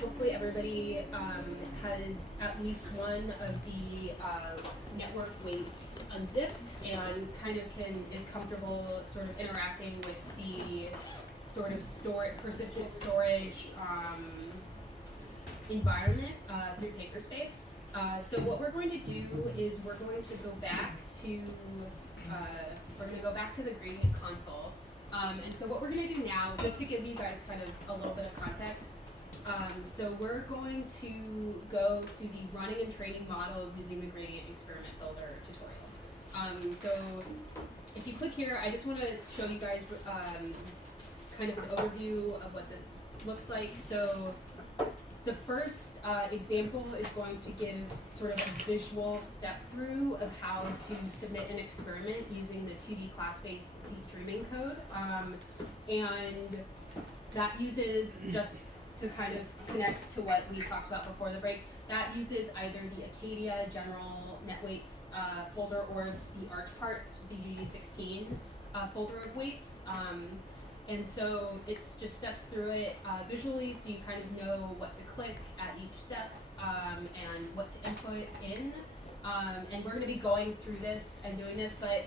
hopefully everybody has at least one of the network weights unzipped and kind of is comfortable sort of interacting with the sort of persistent storage environment through Paperspace. So what we're going to do is we're going to go back to the gradient console. And so what we're going to do now, just to give you guys kind of a little bit of context, so we're going to go to the running and training models using the gradient experiment builder tutorial. So if you click here, I just want to show you guys kind of an overview of what this looks like. So the first example is going to give sort of a visual step through of how to submit an experiment using the 2D class-based deep dreaming code. And that uses, just to kind of connect to what we talked about before the break, that uses either the Acadia general netweights folder or the Arch Parts VGG16 folder of weights. And so it's just steps through it visually, so you kind of know what to click at each step and what to input in. And we're going to be going through this and doing this, but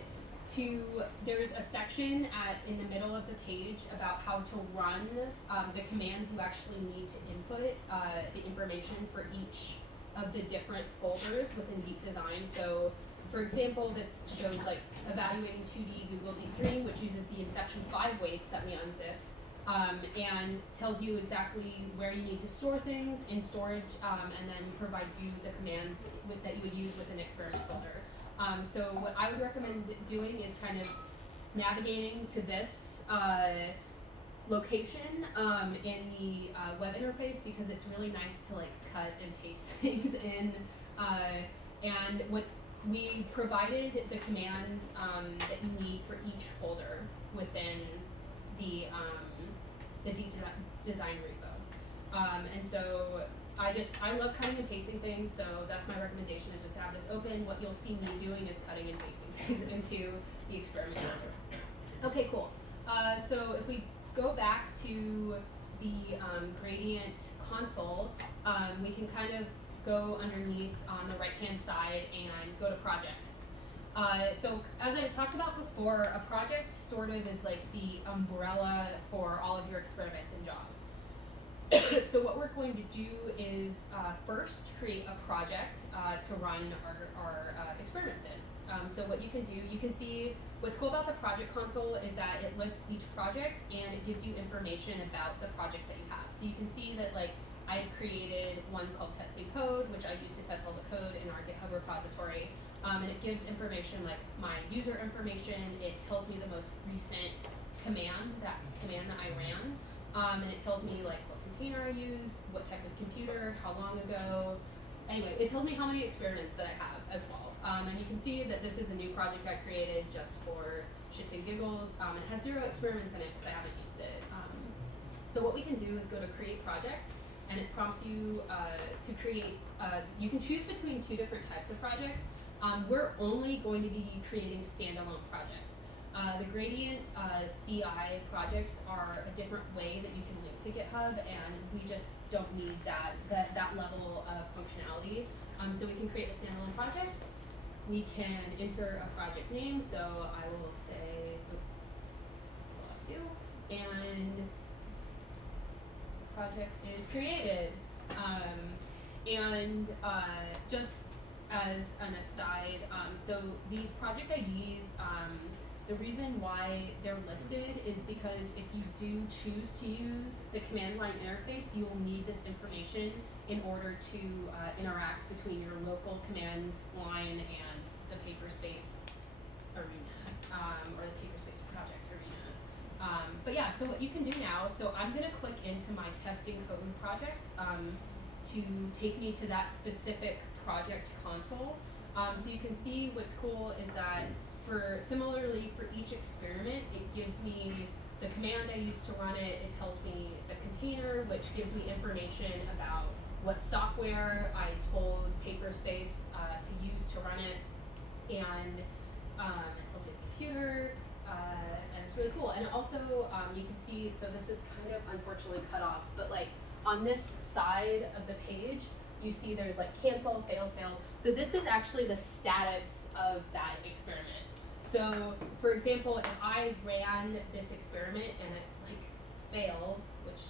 there's a section in the middle of the page about how to run the commands you actually need to input the information for each of the different folders within Deep Design. So for example, this shows like evaluating 2D Google Deep Dream, which uses the Inception 5 weights that we unzipped, and tells you exactly where you need to store things in storage, and then provides you the commands that you would use with an experiment folder. So what I would recommend doing is kind of navigating to this location in the web interface, because it's really nice to like cut and paste things in. And we provided the commands that you need for each folder within the Deep Design repo. And so I love cutting and pasting things, so that's my recommendation, is just to have this open. What you'll see me doing is cutting and pasting things into the experiment folder. Okay, cool. So if we go back to the gradient console, we can kind of go underneath on the right-hand side and go to projects. So as I talked about before, a project sort of is like the umbrella for all of your experiments and jobs. So what we're going to do is first create a project to run our experiments in. So what you can do, you can see what's cool about the project console is that it lists each project and it gives you information about the projects that you have. So you can see that like I've created one called testing code, which I use to test all the code in our GitHub repository. And it gives information like my user information. It tells me the most recent command that I ran. And it tells me like what container I used, what type of computer, how long ago. Anyway, it tells me how many experiments that I have as well. And you can see that this is a new project I created just for shits and giggles. It has 0 experiments in it because I haven't used it. So what we can do is go to create project, and it prompts you to create, you can choose between 2 different types of project. We're only going to be creating standalone projects. The Gradient CI projects are a different way that you can link to GitHub, and we just don't need that level of functionality. So we can create a standalone project. We can enter a project name, so I will say, and the project is created. Just as an aside, so these project IDs, the reason why they're listed is because if you do choose to use the command line interface, you will need this information in order to interact between your local command line and the Paperspace arena, or the Paperspace project arena. But yeah, so what you can do now, so I'm going to click into my testing code project to take me to that specific project console. So you can see what's cool is that similarly for each experiment, it gives me the command I used to run it. It tells me the container, which gives me information about what software I told Paperspace to use to run it, and it tells me the computer, and it's really cool. And also, you can see, so this is kind of unfortunately cut off, but like on this side of the page, you see there's like cancel, fail, fail. So this is actually the status of that experiment. So for example, if I ran this experiment and it like failed, which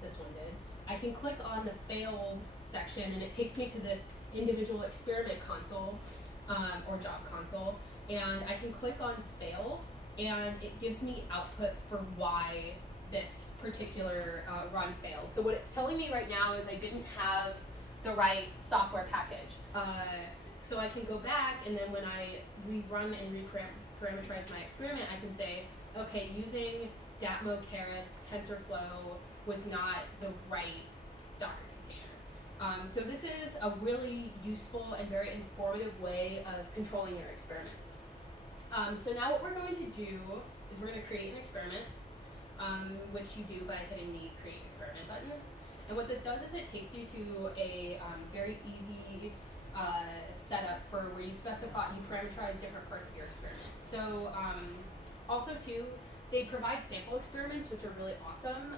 this one did, I can click on the failed section and it takes me to this individual experiment console or job console, and I can click on failed and it gives me output for why this particular run failed. So what it's telling me right now is I didn't have the right software package. So I can go back, and then when I rerun and reparameterize my experiment, I can say, okay, using Datmo, Keras, TensorFlow was not the right Docker container. So this is a really useful and very informative way of controlling your experiments. So now what we're going to do is we're going to create an experiment, which you do by hitting the Create Experiment button. And what this does is it takes you to a very easy setup for where you parameterize different parts of your experiment. So also too, they provide sample experiments, which are really awesome.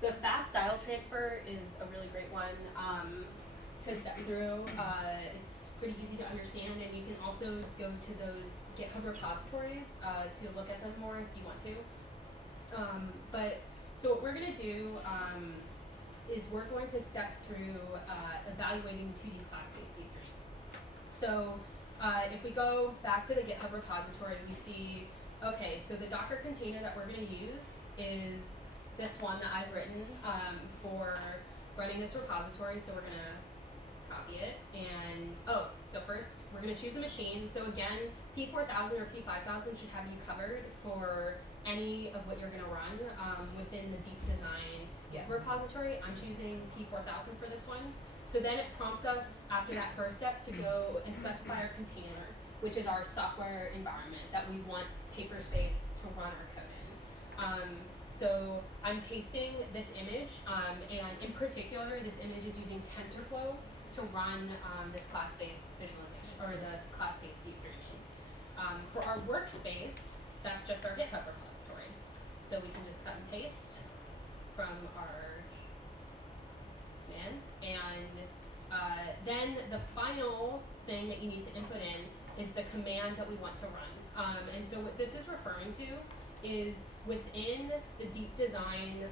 The fast style transfer is a really great one to step through. It's pretty easy to understand, and you can also go to those GitHub repositories to look at them more if you want to. So what we're going to do is we're going to step through evaluating 2D class-based deep dream. So if we go back to the GitHub repository, we see, okay, so the Docker container that we're going to use is this one that I've written for running this repository. So we're going to copy it, and so first we're going to choose a machine. So again, P4000 or P5000 should have you covered for any of what you're going to run within the deep design GitHub repository. I'm choosing P4000 for this one. So then it prompts us after that first step to go and specify our container, which is our software environment that we want Paperspace to run our code in. So I'm pasting this image, and in particular, this image is using TensorFlow to run this class-based visualization, or this class-based deep dreaming. For our workspace, that's just our GitHub repository. So we can just cut and paste from our command, and then the final thing that you need to input in is the command that we want to run. And so what this is referring to is within the deep design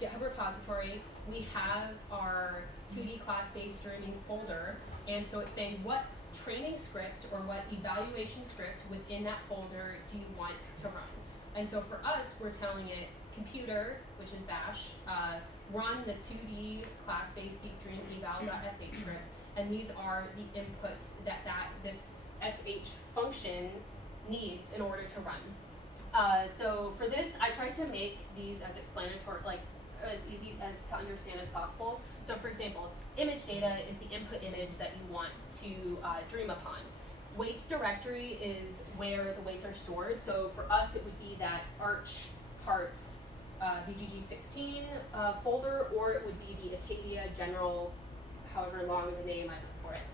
GitHub repository, we have our 2D class-based dreaming folder, and so it's saying what training script or what evaluation script within that folder do you want to run. And so for us, we're telling it computer, which is bash, run the 2D class-based deep dream eval.sh script, and these are the inputs that this sh function needs in order to run. So for this, I tried to make these as explanatory, like as easy as to understand as possible. So for example, image data is the input image that you want to dream upon. Weights directory is where the weights are stored. So for us, it would be that Arch parts VGG16 folder, or it would be the Acadia general, however long the name I put for it.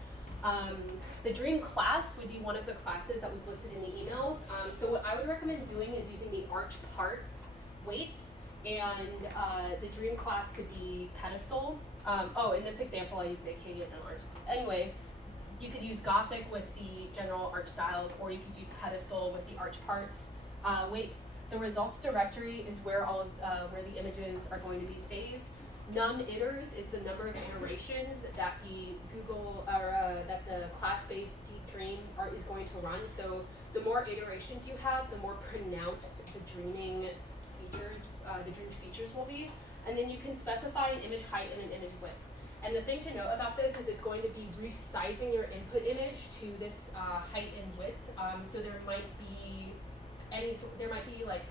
The dream class would be one of the classes that was listed in the emails. So what I would recommend doing is using the Arch parts weights, and the dream class could be pedestal. In this example, I used the Acadia general Arch. Anyway, you could use Gothic with the general Arch styles, or you could use pedestal with the Arch parts weights. The results directory is where all of where the images are going to be saved. Num iters is the number of iterations that the that the class-based deep dream is going to run. So the more iterations you have, the more pronounced the dreaming features, the dream features will be. And then you can specify an image height and an image width. And the thing to note about this is it's going to be resizing your input image to this height and width. So there might be like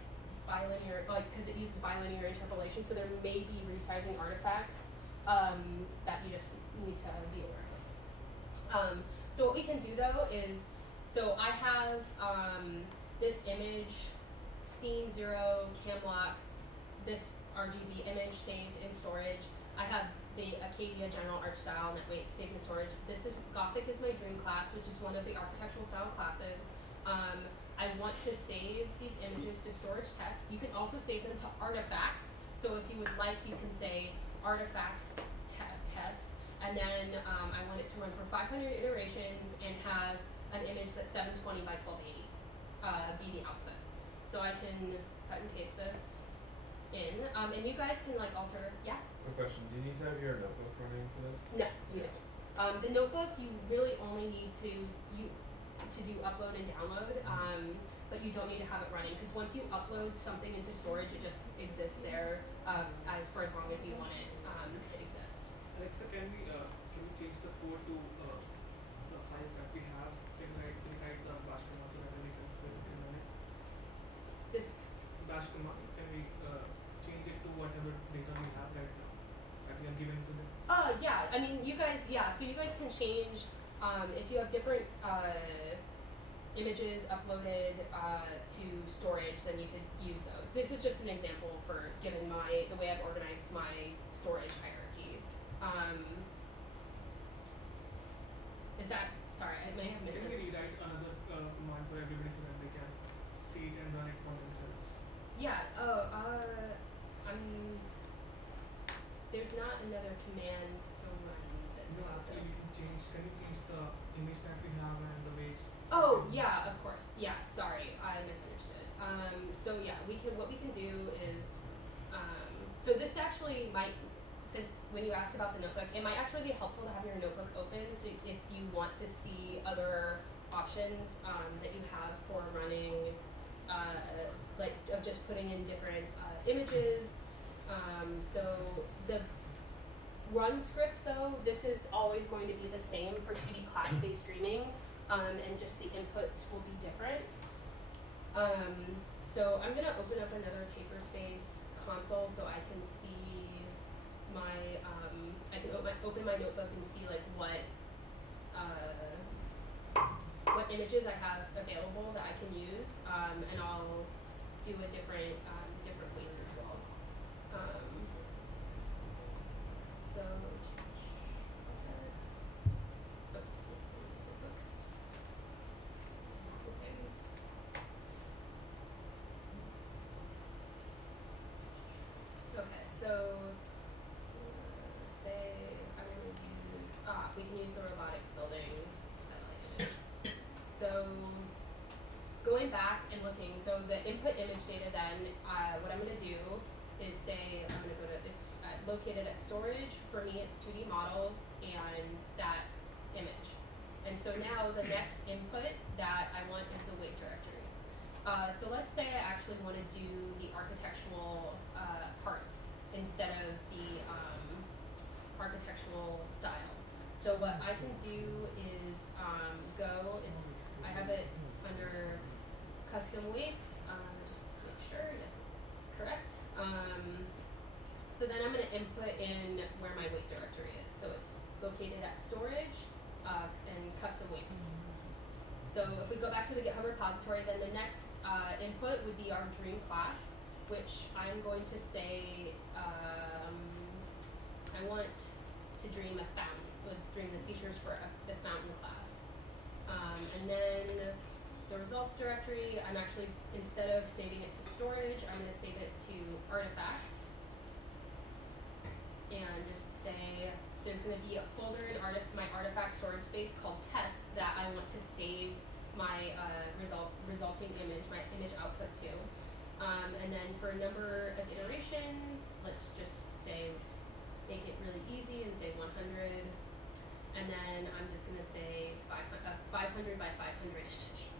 bilinear, because it uses bilinear interpolation, so there may be resizing artifacts that you just need to be aware of. So what we can do though is, so I have this image, scene 0, camlock, this RGB image saved in storage. I have the Acadia general Arch style and that weight saved in storage. This is Gothic is my dream class, which is one of the architectural style classes. I want to save these images to storage test. You can also save them to artifacts. So if you would like, you can say artifacts test, and then I want it to run for 500 iterations and have an image that's 720 by 1280 be the output. So I can cut and paste this in, and you guys can like alter, yeah? Quick question, do you need to have your notebook running for this? No, you don't. The notebook, you really only need to do upload and download, but you don't need to have it running, because once you upload something into storage, it just exists there for as long as you want it to exist. Alexa, can we change the code to the files that we have? Can we write the bash command so that we can run it? This Bash command, can we change it to whatever data we have right now that we are given to them? yeah, I mean, you guys, so you guys can change, if you have different images uploaded to storage, then you could use those. This is just an example for given the way I've organized my storage hierarchy. Is that, sorry, I may have Can we misunderstood. rewrite another command for everybody so that they can see it and run it for themselves? Yeah, there's not another command to run this No, code actually though. can you change the image that we have and the way it's. Oh, yeah, of course. Yeah, sorry, I misunderstood. So yeah, what we can do is, so this actually might, since when you asked about the notebook, it might actually be helpful to have your notebook open, so if you want to see other options that you have for running, like of just putting in different images. So the run script though, this is always going to be the same for 2D class-based streaming, and just the inputs will be different. So I'm gonna open up another Paperspace console so I can see my, I can open my notebook and see like what images I have available that I can use, and I'll do a different weights as well. So that's books. Okay. Okay, so say I'm going to use we can use the robotics building satellite image. So going back and looking, so the input image data then, what I'm going to do is say I'm going to go to, it's located at storage. For me it's 2D models and that image. And so now the next input that I want is the weight directory. So let's say I actually want to do the architectural parts instead of the architectural style. So what I can do is I have it under custom weights, just to make sure, yes, it's correct. So then I'm going to input in where my weight directory is. So it's located at storage and custom weights. So if we go back to the GitHub repository, then the next input would be our dream class, which I'm going to say I want to dream a fountain, dream the features for the fountain class. And then the results directory, I'm actually, instead of saving it to storage, I'm going to save it to artifacts. And just say there's going to be a folder in my artifact storage space called tests that I want to save my resulting image, my image output to. And then for a number of iterations, let's just say, make it really easy and say 100. And then I'm just going to say 500 by 500 image.